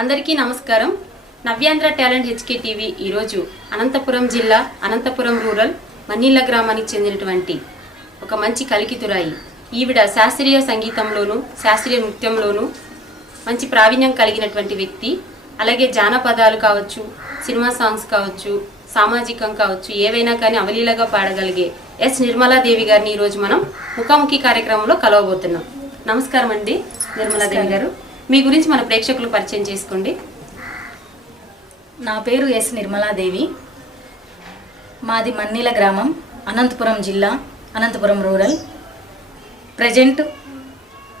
అందరికీ నమస్కారం. నవ్యాంధ్ర talent HK TV ఈరోజు అనంతపురం జిల్లా అనంతపురం రూరల్ మన్నీళ్ళ గ్రామానికి చెందినటువంటి ఒక మంచి కలికితురాయి. ఈవిడ శాస్త్రీయ సంగీతంలోను శాస్త్రీయ నృత్యంలోను మంచి ప్రావీణ్యం కలిగినటువంటి వ్యక్తి. అలాగే జానపదాలు కావచ్చు సినిమా సాంగ్స్ కావచ్చు సామాజికం కావచ్చు ఏవైనా కానీ అవలీలగా పాడగలిగే ఎస్ నిర్మలాదేవి గారిని ఈరోజు మనం ముఖాముఖి కార్యక్రమంలో కలవబోతున్నాం. నమస్కారం అండి నిర్మలాదేవి గారు. మీ గురించి మన ప్రేక్షకులు పరిచయం చేసుకోండి. నా పేరు ఎస్ నిర్మలాదేవి. మాది మన్నీల గ్రామం అనంతపురం జిల్లా అనంతపురం రూరల్. ప్రజెంట్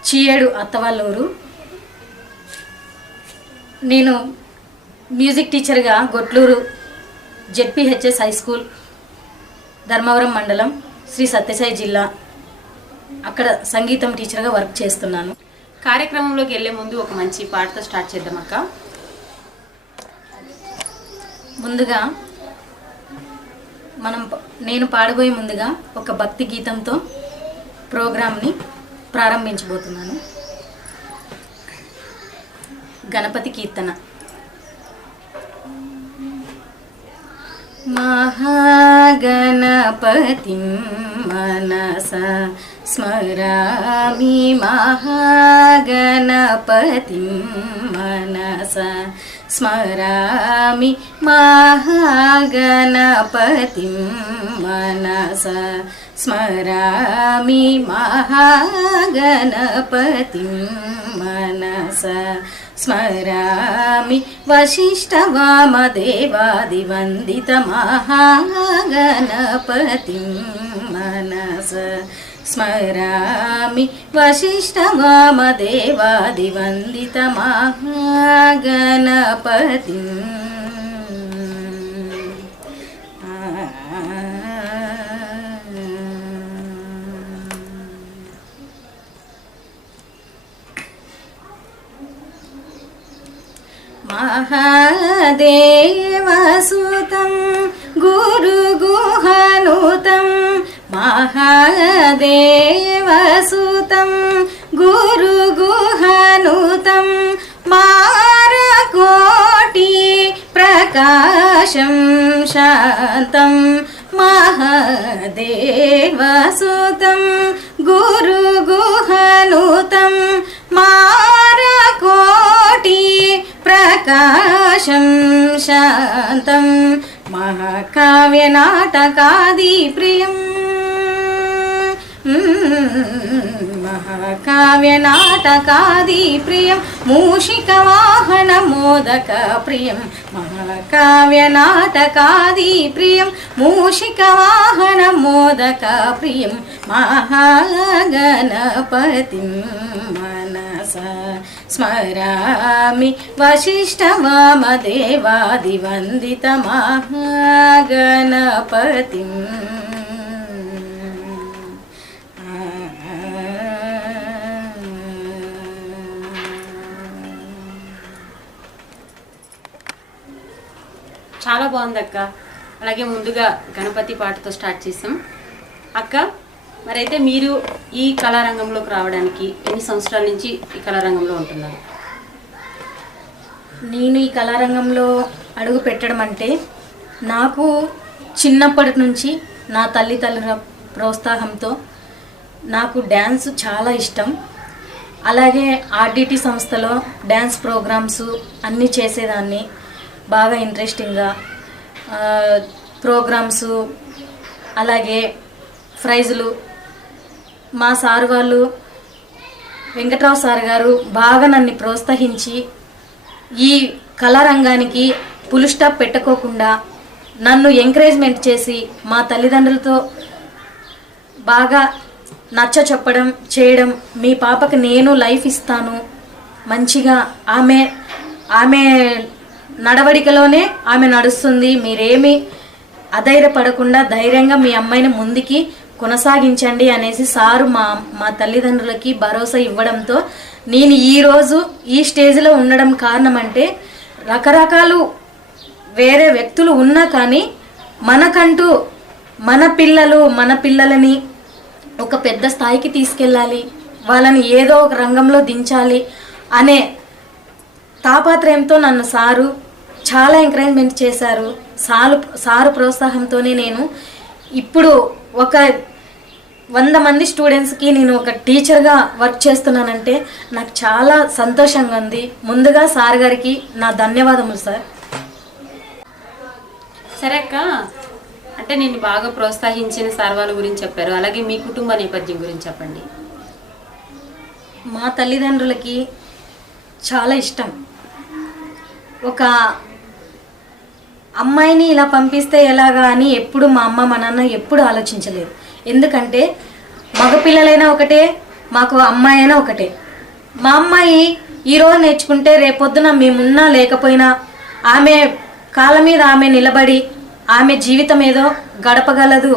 చీయేడు అత్తవాళ్ళూరు. నేను మ్యూజిక్ టీచర్గా Gotluru ZPHS high school Dharmavaram మండలం శ్రీ సత్యసాయి జిల్లా. అక్కడ సంగీతం టీచర్గా వర్క్ చేస్తున్నాను. కార్యక్రమంలోకి వెళ్ళే ముందు ఒక మంచి పాటతో స్టార్ట్ చేద్దాం అక్క. ముందుగా మనం నేను పాడబోయే ముందుగా ఒక భక్తి గీతంతో ప్రోగ్రామ్ని ప్రారంభించబోతున్నాను. గణపతి కీర్తన. మహాగణపతి మనస स्मरामि महागणपतिं मनसा। स्मरामि महागणपतिं मनसा। स्मरामि महागणपतिं मनसा। स्मरामि वसिष्ठवामदेवादिवन्दितमहागणपतिं मनस। స్మరామి వశిష్ఠవామదేవాదివందితమహాగణపతి మహాదేవసుతం గురు గుహనుతం महादेवसुतं गुरुगुहनुतं मारकोटि प्रकाशं शान्तं महादेवसुतं गुरुगुहनुतं मारकोटि प्रकाशं शान्तं महाकाव्यनाटकादिप्रियम् మహాకావ్య నాటకాది ప్రియం మూషిక వాహన మోదక ప్రియం. మహాకావ్య నాటకాది ప్రియం మూషిక వాహన మోదక ప్రియం. మహాగణపతి మనస స్మరామి వశిష్ఠ వామదేవాదివందిత మహాగణపతిం చాలా బాగుంది అక్క. అలాగే ముందుగా గణపతి పాటతో స్టార్ట్ చేసాం. అక్క మరైతే మీరు ఈ కళారంగంలోకి రావడానికి ఎన్ని సంవత్సరాల నుంచి ఈ కళారంగంలో ఉంటున్నారు? నేను ఈ కళారంగంలో అడుగు పెట్టడం అంటే నాకు చిన్నప్పటి నుంచి నా తల్లిదండ్రుల ప్రోత్సాహంతో నాకు డ్యాన్స్ చాలా ఇష్టం. అలాగే ఆర్డిటి సంస్థలో డ్యాన్స్ ప్రోగ్రామ్స్ అన్నీ చేసేదాన్ని. బాగా ఇంట్రెస్టింగ్గా ప్రోగ్రామ్స్ అలాగే ప్రైజులు. మా సార్ వాళ్ళు వెంకట్రావు సార్ గారు బాగా నన్ను ప్రోత్సహించి ఈ కళారంగానికి పులు స్టాప్ పెట్టుకోకుండా నన్ను ఎంకరేజ్మెంట్ చేసి మా తల్లిదండ్రులతో బాగా నచ్చ చెప్పడం చేయడం మీ పాపకి నేను లైఫ్ ఇస్తాను. మంచిగా ఆమె ఆమె నడవడికలోనే ఆమె నడుస్తుంది. మీరేమి అధైర్యపడకుండా ధైర్యంగా మీ అమ్మాయిని ముందుకి కొనసాగించండి అనేసి సారు మా మా తల్లిదండ్రులకి భరోసా ఇవ్వడంతో నేను ఈరోజు ఈ స్టేజ్లో ఉండడం కారణం అంటే రకరకాలు వేరే వ్యక్తులు ఉన్నా కానీ మనకంటూ మన పిల్లలు మన పిల్లలని ఒక పెద్ద స్థాయికి తీసుకెళ్ళాలి. వాళ్ళని ఏదో ఒక రంగంలో దించాలి అనే తాపాత్రయంతో నన్ను సారు చాలా ఎంకరేజ్మెంట్ చేశారు. సారు సారు ప్రోత్సాహంతోనే నేను ఇప్పుడు ఒక వంద మంది స్టూడెంట్స్కి నేను ఒక టీచర్గా వర్క్ చేస్తున్నానంటే నాకు చాలా సంతోషంగా ఉంది. ముందుగా సార్ గారికి నా ధన్యవాదములు సార్. సరే అక్క. అంటే నేను బాగా ప్రోత్సహించిన సార్ వాళ్ళ గురించి చెప్పారు. అలాగే మీ కుటుంబ నేపథ్యం గురించి చెప్పండి. మా తల్లిదండ్రులకి చాలా ఇష్టం. ఒక అమ్మాయిని ఇలా పంపిస్తే ఎలాగా అని ఎప్పుడు మా అమ్మ మా నాన్న ఎప్పుడు ఆలోచించలేదు. ఎందుకంటే మగపిల్లలైనా ఒకటే మాకు అమ్మాయి అయినా ఒకటే. మా అమ్మాయి ఈరోజు నేర్చుకుంటే రేపొద్దున మేమున్నా లేకపోయినా ఆమె కాళ్ళ మీద ఆమె నిలబడి ఆమె జీవితం ఏదో గడపగలదు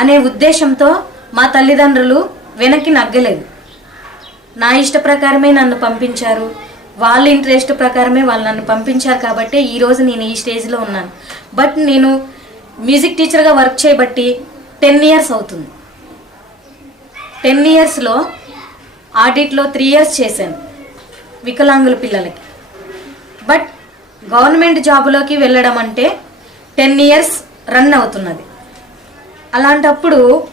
అనే ఉద్దేశంతో మా తల్లిదండ్రులు వెనక్కి నగ్గలేదు. నా ఇష్ట ప్రకారమే నన్ను పంపించారు. వాళ్ళ ఇంట్రెస్ట్ ప్రకారమే వాళ్ళు నన్ను పంపించారు కాబట్టి ఈరోజు నేను ఈ స్టేజ్లో ఉన్నాను. బట్ నేను మ్యూజిక్ టీచర్గా వర్క్ చేయబట్టి టెన్ ఇయర్స్ అవుతుంది. టెన్ ఇయర్స్లో ఆడిట్లో త్రీ ఇయర్స్ చేశాను వికలాంగుల పిల్లలకి. బట్ గవర్నమెంట్ జాబ్లోకి వెళ్ళడం అంటే టెన్ ఇయర్స్ రన్ అవుతున్నది. అలాంటప్పుడు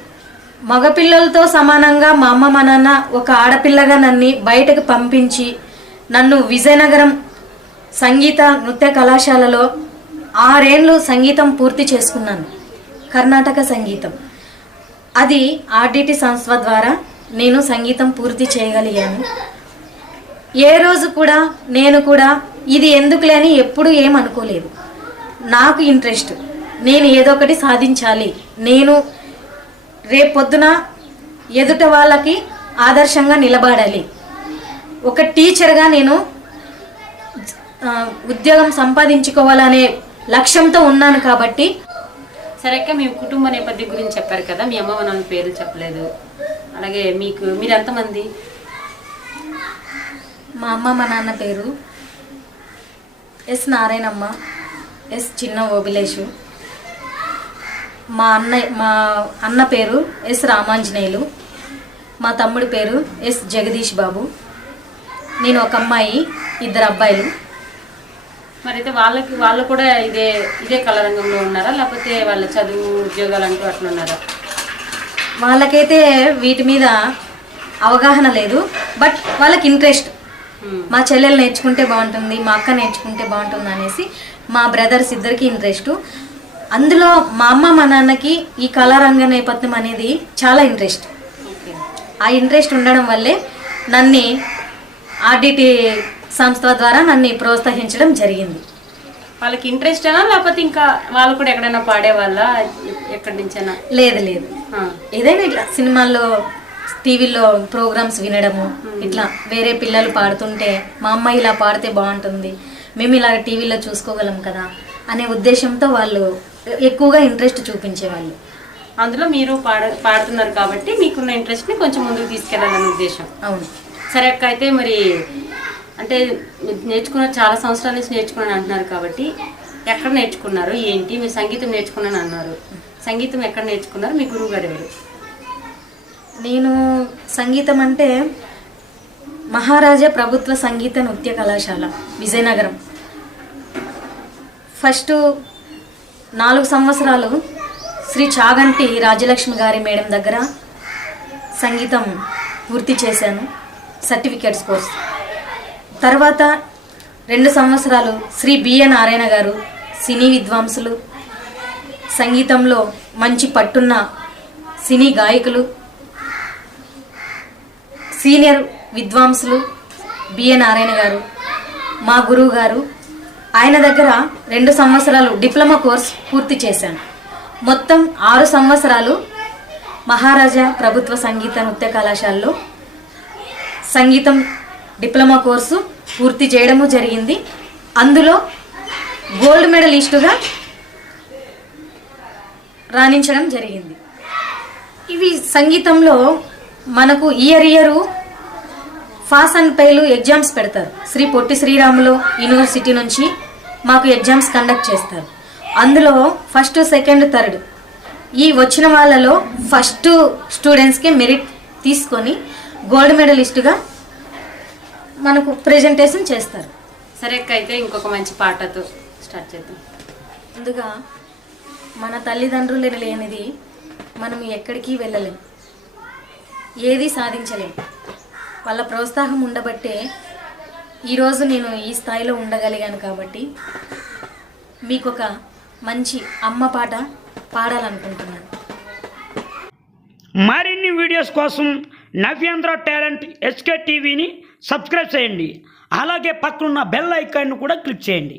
మగపిల్లలతో సమానంగా మా అమ్మ మా నాన్న ఒక ఆడపిల్లగా నన్ను బయటకు పంపించి నన్ను విజయనగరం సంగీత నృత్య కళాశాలలో ఆరేండ్లు సంగీతం పూర్తి చేసుకున్నాను. కర్ణాటక సంగీతం. అది ఆర్డిటి సంస్థ ద్వారా నేను సంగీతం పూర్తి చేయగలిగాను. ఏ రోజు కూడా నేను కూడా ఇది ఎందుకులే అని ఎప్పుడు ఏం అనుకోలేదు. నాకు ఇంట్రెస్ట్. నేను ఏదో ఒకటి సాధించాలి. నేను రేపొద్దున ఎదుట వాళ్ళకి ఆదర్శంగా నిలబడాలి. ఒక టీచర్గా నేను ఉద్యోగం సంపాదించుకోవాలనే లక్ష్యంతో ఉన్నాను కాబట్టి. సరే అక్క మీ కుటుంబ నేపథ్యం గురించి చెప్పారు కదా మీ అమ్మ నాన్న పేర్లు చెప్పలేదు. అలాగే మీకు మీరు ఎంతమంది? మా అమ్మ మా నాన్న పేరు ఎస్ నారాయణమ్మ ఎస్ చిన్న ఓబిలేషు. మా అన్న మా అన్న పేరు ఎస్ రామాంజనేయులు. మా తమ్ముడి పేరు ఎస్ జగదీష్ బాబు. నేను ఒక అమ్మాయి ఇద్దరు అబ్బాయిలు. మరైతే వాళ్ళకి వాళ్ళు కూడా ఇదే ఇదే కళారంగంలో ఉన్నారా? లేకపోతే వాళ్ళ చదువు ఉద్యోగాలు అంటూ అట్లా ఉన్నారా? వాళ్ళకైతే వీటి మీద అవగాహన లేదు. బట్ వాళ్ళకి ఇంట్రెస్ట్. మా చెల్లెలు నేర్చుకుంటే బాగుంటుంది మా అక్క నేర్చుకుంటే బాగుంటుంది అనేసి మా బ్రదర్స్ ఇద్దరికి ఇంట్రెస్ట్. అందులో మా అమ్మ మా నాన్నకి ఈ కళారంగ నేపథ్యం అనేది చాలా ఇంట్రెస్ట్. ఆ ఇంట్రెస్ట్ ఉండడం వల్లే నన్ను ఆర్డిటి సంస్థ ద్వారా నన్ను ప్రోత్సహించడం జరిగింది. వాళ్ళకి ఇంట్రెస్ట్ అయినా లేకపోతే ఇంకా వాళ్ళు కూడా ఎక్కడైనా పాడేవాళ్ళ? ఎక్కడి నుంచైనా? లేదు లేదు. ఏదైనా ఇట్లా సినిమాల్లో టీవీలో ప్రోగ్రామ్స్ వినడము ఇట్లా వేరే పిల్లలు పాడుతుంటే మా అమ్మాయి ఇలా పాడితే బాగుంటుంది మేము ఇలా టీవీలో చూసుకోగలం కదా అనే ఉద్దేశంతో వాళ్ళు ఎక్కువగా ఇంట్రెస్ట్ చూపించేవాళ్ళు. అందులో మీరు పాడ పాడుతున్నారు కాబట్టి మీకున్న ఇంట్రెస్ట్ని కొంచెం ముందుకు తీసుకెళ్ళాలనే ఉద్దేశం. అవును. సరే అక్క అయితే మరి అంటే నేర్చుకున్న చాలా సంవత్సరాల నుంచి నేర్చుకున్నాను అంటున్నారు కాబట్టి ఎక్కడ నేర్చుకున్నారు ఏంటి? మీరు సంగీతం నేర్చుకున్నాను అన్నారు. సంగీతం ఎక్కడ నేర్చుకున్నారు? మీ గురువు గారు ఎవరు? నేను సంగీతం అంటే మహారాజా ప్రభుత్వ సంగీత నృత్య కళాశాల విజయనగరం. ఫస్ట్ నాలుగు సంవత్సరాలు శ్రీ చాగంటి రాజలక్ష్మి గారి మేడం దగ్గర సంగీతం పూర్తి చేశాను. Certificates course. తర్వాత రెండు సంవత్సరాలు శ్రీ బిఎన్ నారాయణ గారు సినీ విద్వాంసులు. సంగీతంలో మంచి పట్టున్న సినీ గాయకులు. సీనియర్ విద్వాంసులు బిఎన్ నారాయణ గారు మా గురువు గారు. ఆయన దగ్గర రెండు సంవత్సరాలు డిప్లొమా కోర్స్ పూర్తి చేశాను. మొత్తం ఆరు సంవత్సరాలు మహారాజా ప్రభుత్వ సంగీత నృత్య కళాశాలలో సంగీతం డిప్లొమా కోర్సు పూర్తి చేయడము జరిగింది. అందులో గోల్డ్ మెడలిస్టుగా రాణించడం జరిగింది. ఇవి సంగీతంలో మనకు year year pass and fail exams పెడతారు. శ్రీ పొట్టి శ్రీరాములు యూనివర్సిటీ నుంచి మాకు ఎగ్జామ్స్ కండక్ట్ చేస్తారు. అందులో ఫస్ట్ సెకండ్ థర్డ్ ఈ వచ్చిన వాళ్ళలో ఫస్ట్ స్టూడెంట్స్కి మెరిట్ తీసుకొని గోల్డ్ మెడలిస్టుగా మనకు ప్రెజెంటేషన్ చేస్తారు. సరే అక్క అయితే ఇంకొక మంచి పాటతో స్టార్ట్ చేద్దాం. ముందుగా మన తల్లిదండ్రులు లేనిది మనం ఎక్కడికి వెళ్ళలేం. ఏది సాధించలేం. వాళ్ళ ప్రోత్సాహం ఉండబట్టే ఈరోజు నేను ఈ స్థాయిలో ఉండగలిగాను కాబట్టి మీకు ఒక మంచి అమ్మ పాట పాడాలనుకుంటున్నాను. మరిన్ని వీడియోస్ కోసం నవ్యాంధ్ర టాలెంట్ ఎస్కే టీవీని సబ్స్క్రైబ్ చేయండి. అలాగే పక్కనున్న బెల్ ఐకాన్ను కూడా క్లిక్ చేయండి.